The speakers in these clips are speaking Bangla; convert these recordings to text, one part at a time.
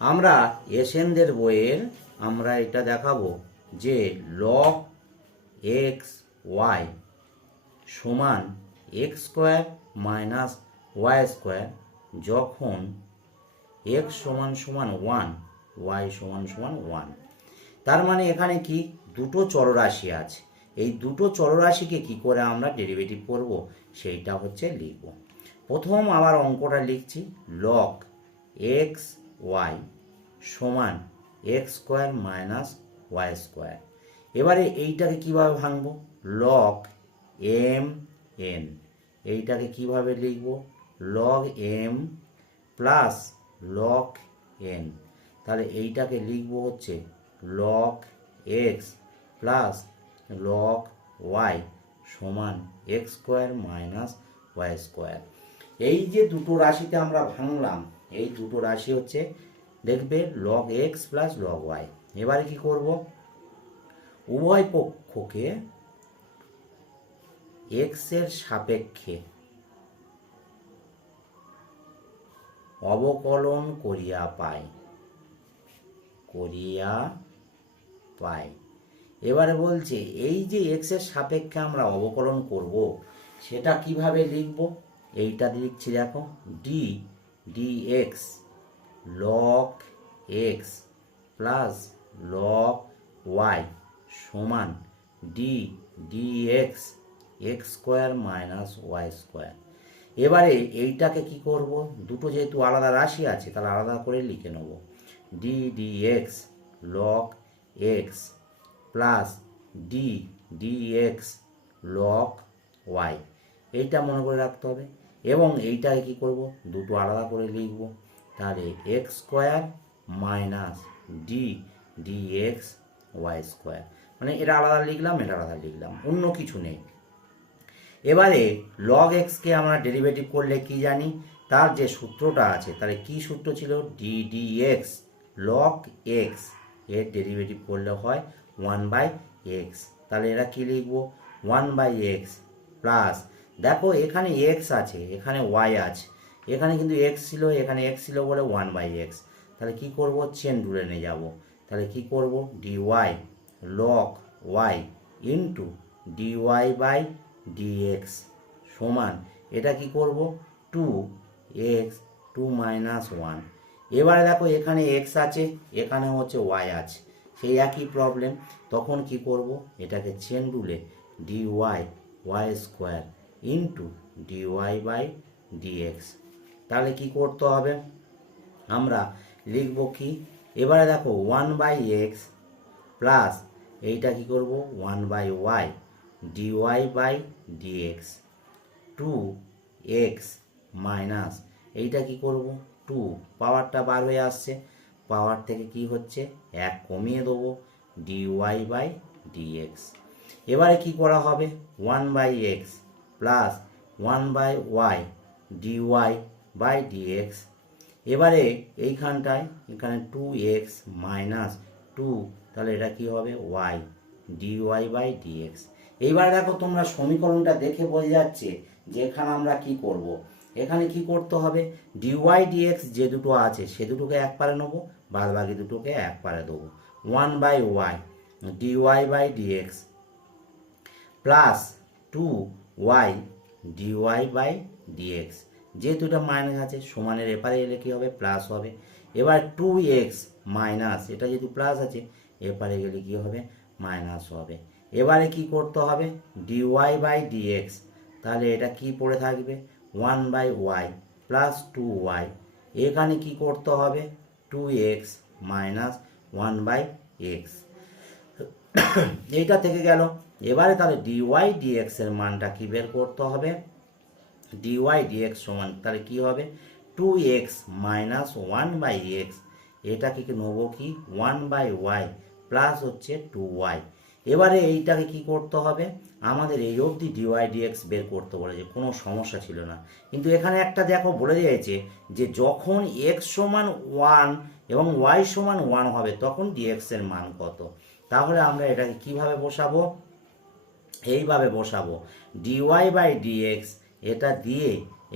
আমরা এসেনদের বইয়ের আমরা এটা দেখাবো যে লগ এক্স ওয়াই সমান x square minus y square যখন এক্স সমান সমান ওয়ান ওয়াই সমান সমান ওয়ান। তার মানে এখানে কি দুটো চলরাশি আছে, এই দুটো চলরাশিকে কি করে আমরা ডেরিভেটিভ করব সেইটা হচ্ছে লিখব। প্রথম আবার অঙ্কটা লিখছি, লগ এক্স ওয়াই সমান x square minus y square. এবারে এইটাকে কিভাবে ভাঙব, লগ এম এন, এইটাকে কিভাবে লিখব, log m plus log n. তাহলে এইটাকে লিখব হচ্ছে log x plus log y সমান x square minus y square. এই যে দুটো রাশিতে আমরা ভাঙলাম, এই দুটো রাশি হচ্ছে দেখবে log x plus log y. এবারে কি করব, উভয় পক্ষকে এক্স এর সাপেক্ষে অবকলন করিয়া পাই। এবারে বলছে এই যে এক্স এর সাপেক্ষে আমরা অবকলন করব সেটা কিভাবে লিখব, এইটা লিখছি দেখো, d d x log x plus log y সমান d d x x square minus y square. এবারে এইটাকে কি করব, দুটো যেহেতু আলাদা রাশি আছে তাহলে আলাদা করে লিখে নেব, d d x log x plus d d x log y, এইটা মনে করে রাখতে হবে। এবং এইটাকে কি করব, দুটো আলাদা করে লিখব, তাহলে x square minus d d x y square. মানে এটা আলাদা লিখলাম, এটা আলাদা লিখলাম, অন্য কিছু নেই। এবারে লগ এক্সকে আমরা ডেরিভেটিভ করলে কি জানি, তার যে সূত্রটা আছে, তাহলে কি সূত্র ছিল, D d x log x এর ডেরিভেটিভ করলে হয় ওয়ান বাই এক্স। তাহলে এরা কি লিখব, ওয়ান বাই এক্স প্লাস, দেখো এখানে এক্স আছে এখানে ওয়াই আছে, এখানে কিন্তু এক্স ছিল এখানে এক্স ছিল বলে ওয়ান বাই এক্স। তাহলে কি করব, চেন রুলে নিয়ে যাব, তাহলে কি করব, d y log y into d y by d x সমান, এটা কি করব, two x to minus one. এবারে দেখো এখানে এক্স আছে এখানে হচ্ছে ওয়াই আছে, সেই একই প্রবলেম। তখন কি করব, এটাকে চেন রুলে d y y square into d y by dx. তাহলে কি করতে হবে, আমরা লিখব কি, এবারে দেখো ওয়ান বাই এক্স প্লাস এইটা কি করব, one by y dy by dx, two x minus এইটা কি করব, টু পাওয়ারটা বার হয়ে আসছে, পাওয়ার থেকে কি হচ্ছে এক কমিয়ে দেবো, dy বাই dx। এবারে কি করা হবে, one by x plus one by y dy by dx। এবারে এইখানটায় এখানে টু এক্স মাইনাস টু, তাহলে এটা কি হবে ওয়াই dy বাই dx। এইবার দেখো তোমরা সমীকরণটা দেখে বোঝা যাচ্ছে যে এখানে আমরা কি করব, এখানে কি করতে হবে, ডিওয়াই ডিএক্স যে দুটো আছে সে দুটোকে এক পারে নেবো, বাদ বাকি দুটোকে এক পারে দেবো, one by y d y by d x plus two y d y by d x, যেহেতু এটা মাইনাস আছে সমানের এপারে এলে কি হবে, প্লাস হবে। এবার টু এক্স মাইনাস, এটা যেহেতু প্লাস আছে এপারে গেলে কি হবে, মাইনাস হবে। এবারে কি করতে হবে, dy বাই dx, তাহলে এটা কি পড়ে থাকবে, one by y plus two y, এখানে কি করতে হবে, two x minus one by x, এইটা থেকে গেল। এবারে তাহলে dy dx এর মানটা কি বের করতে হবে, dy dx সমান তাহলে কি হবে, two x minus one by x, এটা কি নেবো কি, ওয়ান বাই ওয়াই প্লাস হচ্ছে টু ওয়াই। এবারে এইটাকে কি করতে হবে, আমাদের এই অবধি ডিওয়াই ডিএক্স বের করতে বলেছে, কোনো সমস্যা ছিল না। কিন্তু এখানে একটা দেখো বলে দিয়েছে যে যখন এক্স সমান ওয়ান এবং ওয়াই সমান ওয়ান হবে তখন ডিএক্স এর মান কত। তাহলে আমরা এটাকে কিভাবে বসাবো, এইভাবে বসাবো, ডিওয়াই বাই ডিএক্স এটা দিয়ে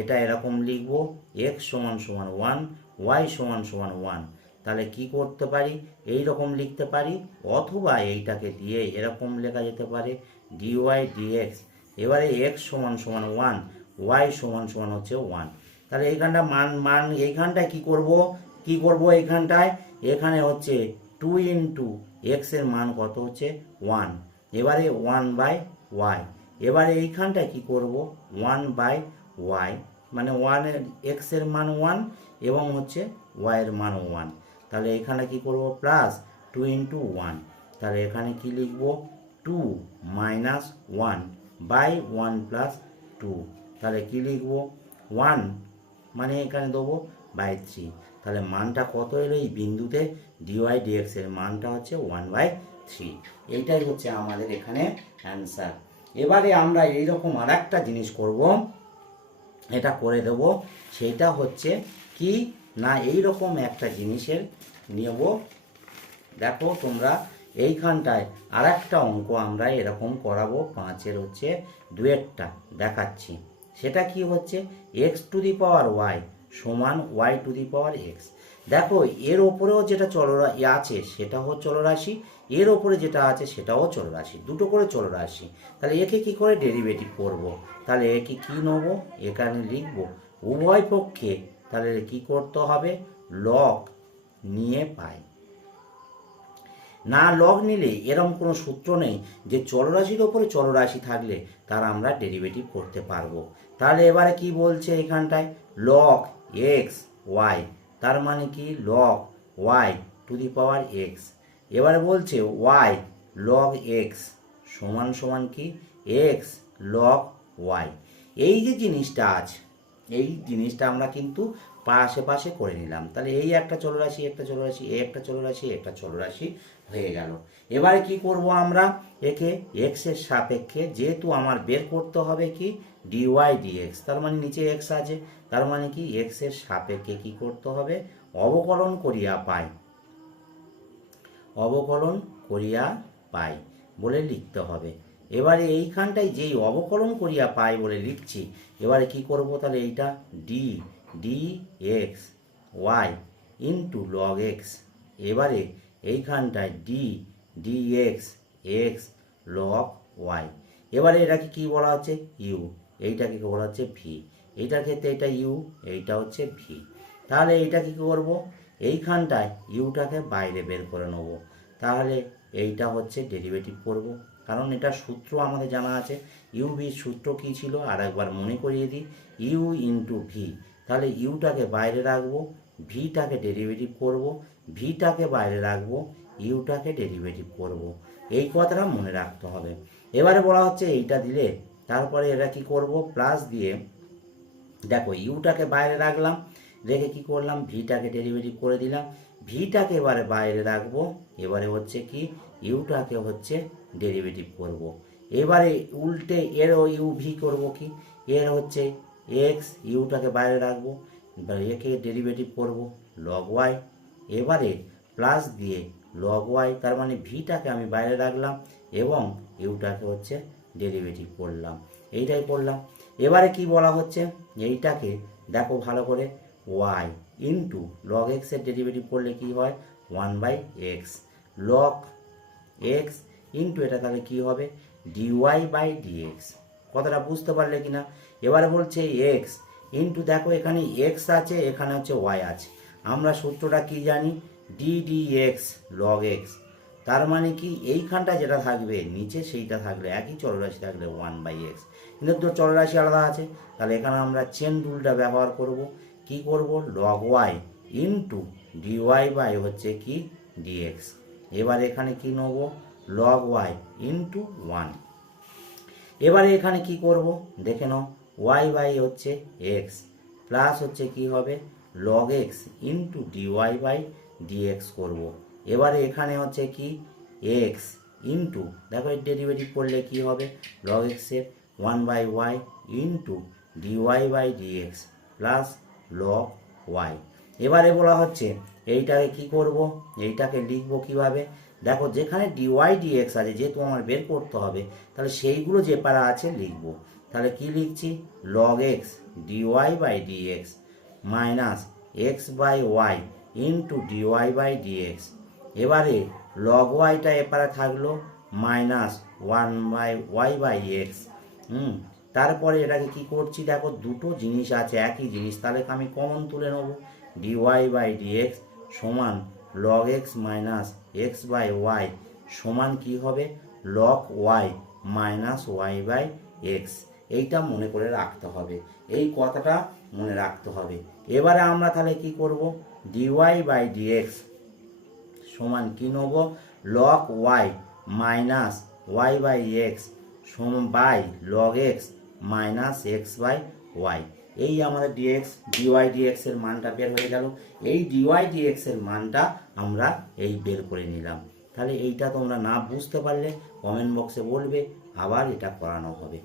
এটা এরকম লিখবো, এক্স সমান সমান ওয়ান ওয়াই সমান সমান ওয়ান, তাহলে কি করতে পারি, এই রকম লিখতে পারি, অথবা এইটাকে দিয়ে এরকম লেখা যেতে পারে ডিওয়াই ডিএক্স। এবারে এক্স সমান সমান 1, ওয়াই সমান সমান হচ্ছে 1। তাহলে এইখানটা মান এইখানটায় কি করব এইখানটায়, এখানে হচ্ছে 2 ইন্টু এক্সের মান কত হচ্ছে 1, এবারে 1/y। এবারে এইখানটায় কি করব 1/y, মানে 1 এক্সের মান 1 এবং হচ্ছে ওয়াইয়ের মান 1। তাহলে এখানে কি করব প্লাস 2 ইন্টু 1, তাহলে এখানে কি লিখব 2 মাইনাস 1/1 প্লাস 2। তাহলে কি লিখব 1 মানে এখানে দেবো বাই 3। তাহলে মানটা কত এলো এই বিন্দুতে, ডিওয়াই ডিএক্স এর মানটা হচ্ছে 1/3। এইটাই হচ্ছে আমাদের এখানে অ্যান্সার। এবারে আমরা এইরকম আর একটা জিনিস করব, এটা করে দেব, সেটা হচ্ছে কি না এইরকম একটা জিনিসের নেব। দেখো তোমরা এইখানটায় আর একটা অঙ্ক আমরা এরকম করাবো, 5-এর হচ্ছে 2-এরটা দেখাচ্ছি। সেটা কি হচ্ছে x to the power y সমান y to the power x. দেখো এর ওপরেও যেটা আছে সেটাও চলরাশি, এর ওপরে যেটা আছে সেটাও চলরাশি, দুটো করে চলরাশি। তাহলে একে কি করে ডেরিভেটিভ করব, তাহলে একে কি নেব, এখানে লিখব উভয় পক্ষে, তাহলে কি করতে হবে লগ নিয়ে পাই। না লগ নিলে এরকম কোনো সূত্র নেই যে চলরাশির ওপরে চলরাশি থাকলে তার আমরা ডেরিভেটিভ করতে পারবো। তাহলে এবারে কি বলছে এখানটায় লগ এক্স ওয়াই, তার মানে কি log y to the power x. এবারে বলছে ওয়াই লগ এক্স সমান সমান কি এক্স লগ ওয়াই। এই যে জিনিসটা আছে এই জিনিসটা আমরা কিন্তু পাশে করে নিলাম। তাহলে এই একটা চলরাশি একটা চলরাশি, এই একটা চলরাশি একটা চলরাশি হয়ে গেল। এবারে কি করব আমরা একে এক্স এর সাপেক্ষে, যেহেতু আমার বের করতে হবে কি ডিওয়াই ডিএক্স, তার মানে নিচে এক্স আছে, তার মানে কি এক্স এর সাপেক্ষে কি করতে হবে অবকলন করিয়া পাই, অবকলন করিয়া পাই বলে লিখতে হবে। এবারে এইখানটায় যেই অবকলন করিয়া পাই বলে লিখছি, এবারে কি করব তাহলে এইটা d x y into log x. এবারে এইখানটায় ডি এক্স লগ ওয়াই। এবারে এটাকে কি বলা হচ্ছে ইউ, এইটাকে বলা হচ্ছে ভি, এইটার ক্ষেত্রে এটা ইউ, এইটা হচ্ছে ভি। তাহলে এইটা কি করব এইখানটায় ইউটাকে বাইরে বের করে নেব, তাহলে এইটা হচ্ছে ডেরিভেটিভ করব, কারণ এটা সূত্র আমাদের জানা আছে। ইউ ভির সূত্র কী ছিল আর একবার মনে করিয়ে দিই, ইউ ইন্টু ভি। তাহলে ইউটাকে বাইরে রাখবো, ভিটাকে ডেরিভেটিভ করব, ভিটাকে বাইরে রাখবো, ইউটাকে ডেরিভেটিভ করব। এই কথাটা মনে রাখতে হবে। এবারে বলা হচ্ছে এইটা দিলে তারপরে এরা কি করব প্লাস দিয়ে, দেখো ইউটাকে বাইরে রাখলাম, রেখে কি করলাম ভিটাকে ডেরিভেটিভ করে দিলাম, ভিটাকে এবারে বাইরে রাখবো, এবারে হচ্ছে কি ইউটাকে হচ্ছে ডেরিভেটিভ করব। এবারে উল্টে এর ইউ ভি করবো কি, এর হচ্ছে এক্স, ইউটাকে বাইরে রাখবো, এবারে একে ডেরিভেটিভ করব লগ ওয়াই, এবারে প্লাস দিয়ে লগ ওয়াই, তার মানে ভিটাকে আমি বাইরে রাখলাম এবং ইউটাকে হচ্ছে ডেরিভেটিভ করলাম, এইটাই করলাম। এবারে কি বলা হচ্ছে এইটাকে দেখো ভালো করে, ওয়াই ইন্টু লগ এক্সের ডেরিভেটিভ করলে কি হয় 1/x লগ এক্স ইন্টু এটা তাহলে কি হবে ডিওয়াই বাই ডিএক্স। কথাটা বুঝতে পারলে কিনা? এবারে বলছে এক্স ইন্টু, দেখো এখানে এক্স আছে এখানে হচ্ছে ওয়াই আছে, আমরা সূত্রটা কি জানি ডিএক্স লগ এক্স, তার মানে কি এইখানটা যেটা থাকবে নিচে সেইটা থাকলে একই চলরাশি থাকলে 1/x, কিন্তু তো চলরাশি আলাদা আছে, তাহলে এখানে আমরা চেন রুলটা ব্যবহার করব। কি করব log y into d y by হচ্ছে কি ডিএক্স। এবার এখানে কি নেব লগ ওয়াই ইন্টু 1। এবারে এখানে কি করব দেখে নাও, ওয়াই বাই হচ্ছে এক্স প্লাস হচ্ছে কি হবে log x into d y by d x করব। এবারে এখানে হচ্ছে কি এক্স ইন্টু, দেখো এর ডেরিভেটিভ করলে কি হবে লগ এক্সের 1/y into d y by d x plus log y. এবারে বলা হচ্ছে এইটাকে কি করব, এইটাকে লিখব কিভাবে, দেখো যেখানে ডিওয়াই ডিএক্স আছে যেহেতু আমার বের করতে হবে, তাহলে সেইগুলো যে পারা আছে লিখব। তাহলে কি লিখছি log x d y by d x minus x by y into d y by d x. এবারে লগ ওয়াইটা এপারে থাকলো মাইনাস 1/y/x। তারপরে এটাকে কি করছি দেখো, দুটো জিনিস আছে একই জিনিস, তাহলে আমি কমন তুলে নেবো। ডিওয়াই বাই ডিএক্স সমান log x minus x by y সমান কি হবে, log y minus y by x. এইটা মনে করে রাখতে হবে, এই কথাটা মনে রাখতে হবে। এবারে আমরা তাহলে কি করব, ডিওয়াই বাই ডিএক্স সমান কি নেব, log y minus y by x by log x minus x by y. এই আমাদের ডিএক্স ডিওয়াই ডিএক্স এর মানটা বের হয়ে গেল। এই ডিওয়াই ডিএক্স এর মানটা আমরা এই বের করে নিলাম। তাহলে এইটা তোমরা না বুঝতে পারলে কমেন্ট বক্সে বলবে, আবার এটা করানো হবে।